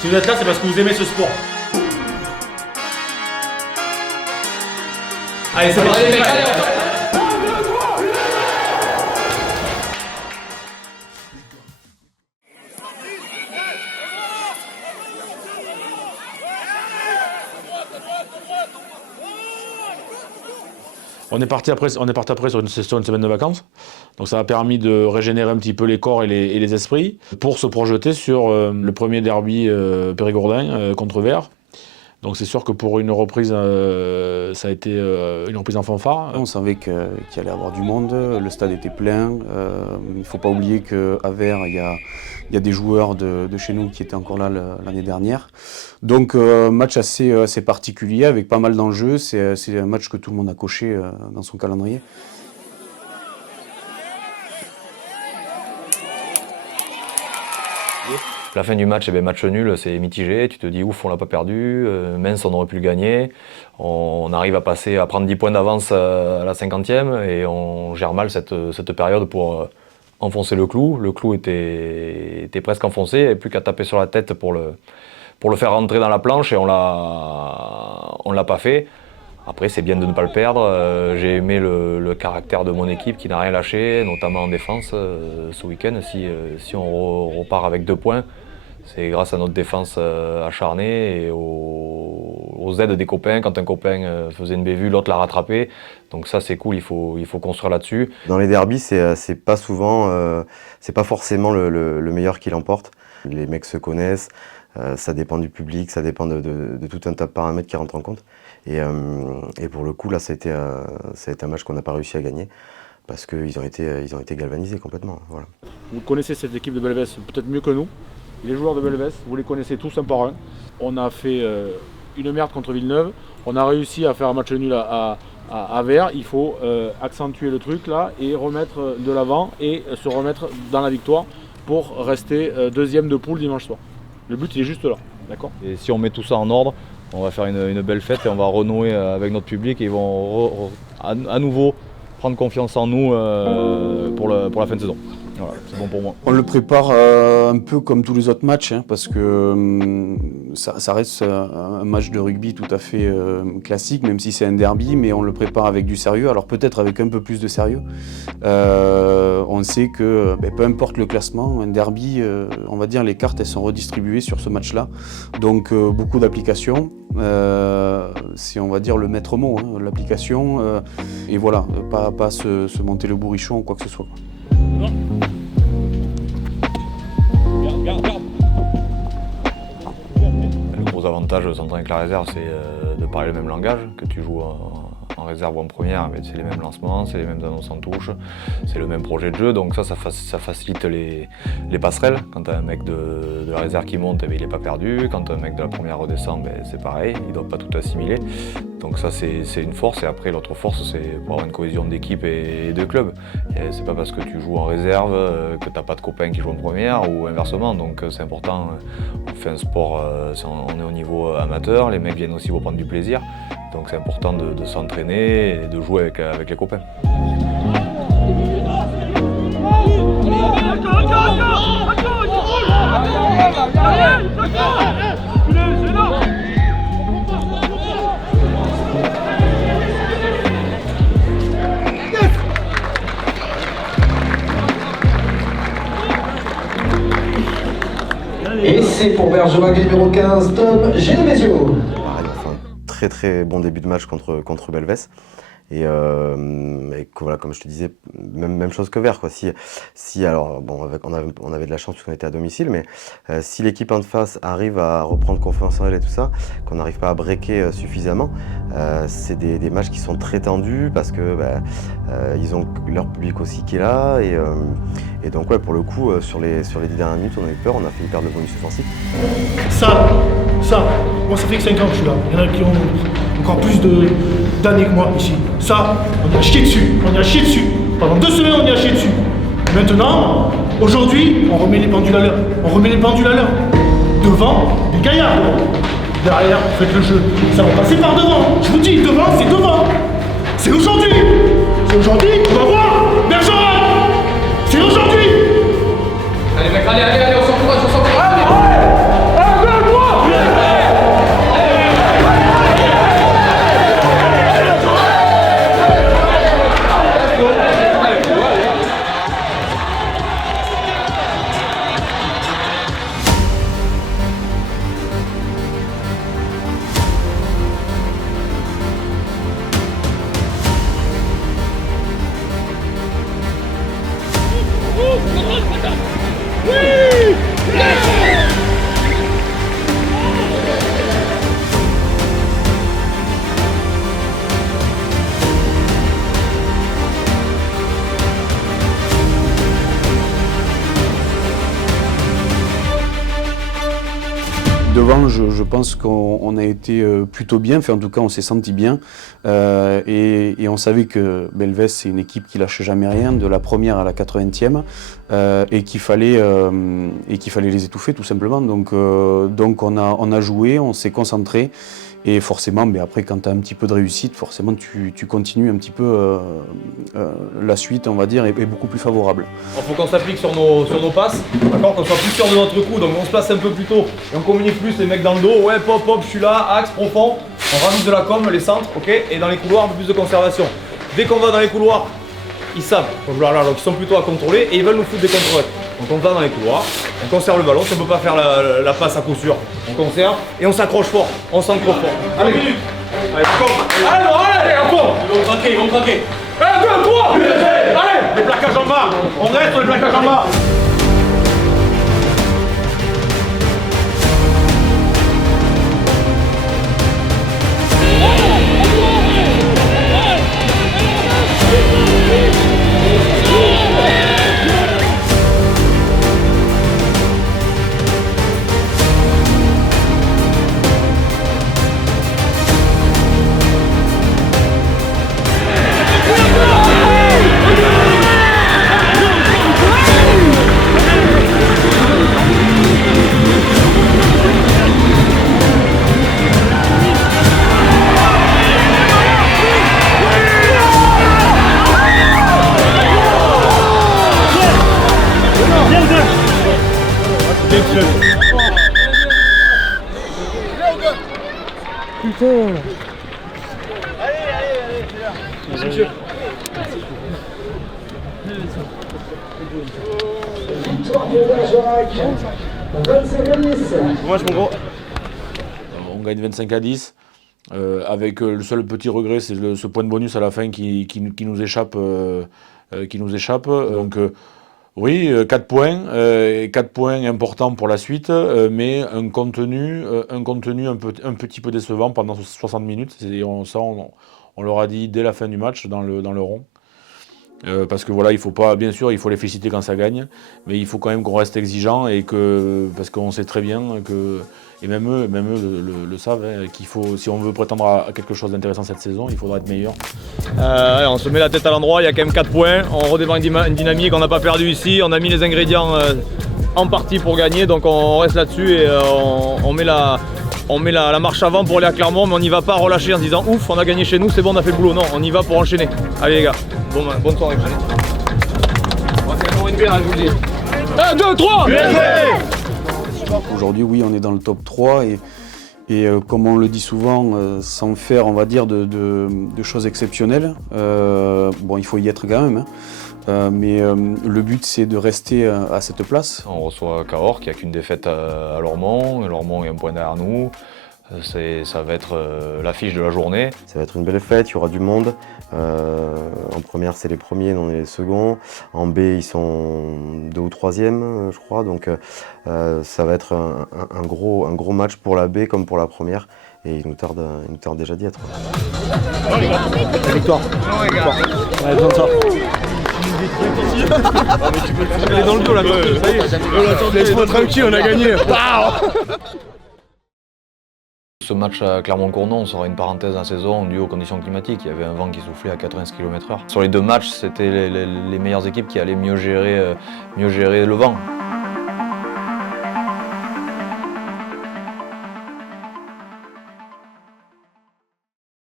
Si vous êtes là, c'est parce que vous aimez ce sport. Allez, c'est parti. On est parti après sur une semaine de vacances, donc ça a permis de régénérer un petit peu les corps et les esprits pour se projeter sur le premier derby périgourdin contre Vert. Donc c'est sûr que pour une reprise, ça a été une reprise en fanfare. On savait qu'il allait y avoir du monde, le stade était plein. Il ne faut pas oublier qu'à Vert, il y a des joueurs de chez nous qui étaient encore là l'année dernière. Donc match assez particulier avec pas mal d'enjeux. C'est un match que tout le monde a coché dans son calendrier. La fin du match, match nul, c'est mitigé. Tu te dis ouf, on l'a pas perdu, mince, on aurait pu le gagner. On arrive à prendre 10 points d'avance à la 50e et on gère mal cette période pour enfoncer le clou. Le clou était presque enfoncé, il n'y avait plus qu'à taper sur la tête pour le faire rentrer dans la planche et on l'a pas fait. Après, c'est bien de ne pas le perdre. J'ai aimé le caractère de mon équipe qui n'a rien lâché, notamment en défense ce week-end. Si on repart avec 2 points, c'est grâce à notre défense acharnée et aux aides des copains. Quand un copain faisait une bévue, l'autre l'a rattrapé. Donc ça, c'est cool, il faut construire là-dessus. Dans les derbys, c'est pas souvent, c'est pas forcément le meilleur qui l'emporte. Les mecs se connaissent, ça dépend du public, ça dépend de tout un tas de paramètres qui rentrent en compte. Et pour le coup, là, ça a été un match qu'on n'a pas réussi à gagner parce qu'ils ont été galvanisés complètement. Voilà. Vous connaissez cette équipe de Belvès peut-être mieux que nous. Les joueurs de Belvès, vous les connaissez tous un par un. On a fait une merde contre Villeneuve. On a réussi à faire un match nul à Vert. Il faut accentuer le truc là et remettre de l'avant et se remettre dans la victoire pour rester deuxième de poule dimanche soir. Le but il est juste là, d'accord ? Et si on met tout ça en ordre, on va faire une belle fête et on va renouer avec notre public et ils vont à nouveau prendre confiance en nous pour la fin de saison. Voilà, c'est bon pour moi. On le prépare un peu comme tous les autres matchs, hein, parce que ça reste un match de rugby tout à fait classique, même si c'est un derby, mais on le prépare avec du sérieux, alors peut-être avec un peu plus de sérieux. On sait que peu importe le classement, un derby, on va dire les cartes elles sont redistribuées sur ce match-là, donc beaucoup d'applications. C'est on va dire le maître mot, hein, l'application, et voilà, pas se monter le bourrichon ou quoi que ce soit. Le gros avantage de s'entraîner avec la réserve, c'est de parler le même langage, que tu joues en réserve ou en première, mais c'est les mêmes lancements, c'est les mêmes annonces en touche, c'est le même projet de jeu, donc ça facilite les passerelles. Quand tu as un mec de la réserve qui monte, il n'est pas perdu, quand un mec de la première redescend, c'est pareil, il ne doit pas tout assimiler. Donc ça c'est une force, et après l'autre force c'est pour avoir une cohésion d'équipe et de club. C'est pas parce que tu joues en réserve que tu n'as pas de copains qui jouent en première ou inversement, donc c'est important. On fait un sport, on est au niveau amateur, les mecs viennent aussi pour prendre du plaisir, donc c'est important de s'entraîner et de jouer avec les copains. Et c'est pour Bergerac numéro 15, Tom Genesio. Enfin, très très bon début de match contre Belvès. Et voilà, comme je te disais, même chose que Vert, quoi. Alors bon, on avait de la chance puisqu'on était à domicile, mais si l'équipe en face arrive à reprendre confiance en elle et tout ça, qu'on n'arrive pas à breaker suffisamment, c'est des matchs qui sont très tendus parce que ils ont leur public aussi qui est là, et donc ouais, pour le coup, sur les 10 dernières minutes, on a eu peur, on a fait une perte de bonus offensif. Ça, moi ça fait que 5 ans que je suis là. Il y en a qui ont encore plus d'années que moi ici. Ça, on y a chié dessus. Pendant 2 semaines, on y a chié dessus. Maintenant, aujourd'hui, on remet les pendules à l'heure. Devant, des gaillards. Derrière, faites le jeu. Ça va passer par devant. Je vous dis, devant, c'est devant. C'est aujourd'hui. On va voir. Bergerac. C'est aujourd'hui. Allez mec, allez, on s'encourage. Allez, devant, je pense qu'on a été plutôt bien, enfin en tout cas on s'est senti bien. Et on savait que Belvès c'est une équipe qui lâche jamais rien, de la première à la 80e, et qu'il fallait les étouffer tout simplement. Donc on a joué, on s'est concentré. Et forcément, mais après, quand tu as un petit peu de réussite, forcément, tu continues un petit peu la suite, on va dire, est beaucoup plus favorable. Il faut qu'on s'applique sur nos passes, d'accord, qu'on soit plus sûr de notre coup, donc on se place un peu plus tôt et on communique plus les mecs dans le dos. Ouais, pop, pop, je suis là, axe profond, on rajoute de la com, les centres, ok, et dans les couloirs, un peu plus de conservation. Dès qu'on va dans les couloirs, ils savent, donc ils sont plutôt à contrôler et ils veulent nous foutre des contre-rucks. Donc on va dans les couloirs, on conserve le ballon, si on ne peut pas faire la passe à coup sûr, on conserve et on s'accroche fort, on s'accroche fort. Allez, allez, à fond. Ils vont craquer. 1, 2, 3, allez, les plaquages en bas, on reste sur les plaquages en bas. Victoire de Bergerac, 25-10. On gagne 25-10. Avec le seul petit regret, c'est ce point de bonus à la fin qui nous échappe. Donc, oui, 4 points, 4 points importants pour la suite, mais un contenu un petit peu décevant pendant 60 minutes. On leur a dit dès la fin du match dans le rond. Parce que voilà, bien sûr, il faut les féliciter quand ça gagne, mais il faut quand même qu'on reste exigeant parce qu'on sait très bien que, et même eux le savent, hein, qu'il faut, si on veut prétendre à quelque chose d'intéressant cette saison, il faudra être meilleur. On se met la tête à l'endroit, il y a quand même 4 points, on redémarre une dynamique, on n'a pas perdu ici, on a mis les ingrédients en partie pour gagner, donc on reste là-dessus et on met la marche avant pour aller à Clermont, mais on n'y va pas relâcher en se disant ouf, on a gagné chez nous, c'est bon, on a fait le boulot. Non, on y va pour enchaîner. Allez les gars, bonne soirée. On va faire encore une bière, je vous le dis. 1, 2, 3 Aujourd'hui, oui, on est dans le top 3 et comme on le dit souvent, sans faire, on va dire, de choses exceptionnelles. Bon, il faut y être quand même, hein. Mais le but, c'est de rester à cette place. On reçoit Cahors qui n'a qu'une défaite à Lormont. Lormont est un point derrière nous. Ça va être l'affiche de la journée. Ça va être une belle fête, il y aura du monde. En première, c'est les premiers, nous on est les seconds. En B, ils sont 2 ou 3e, je crois. Donc ça va être un gros match pour la B comme pour la première. Et il nous tarde déjà d'y être. La victoire. On a besoin de ça. Elle est dans le dos là, ça y est. Laisse-moi tranquille, on a gagné. Ce match à Clermont-Cournon sera une parenthèse dans la saison due aux conditions climatiques. Il y avait un vent qui soufflait à 80 km/h. Sur les 2 matchs, c'était les meilleures équipes qui allaient mieux gérer le vent.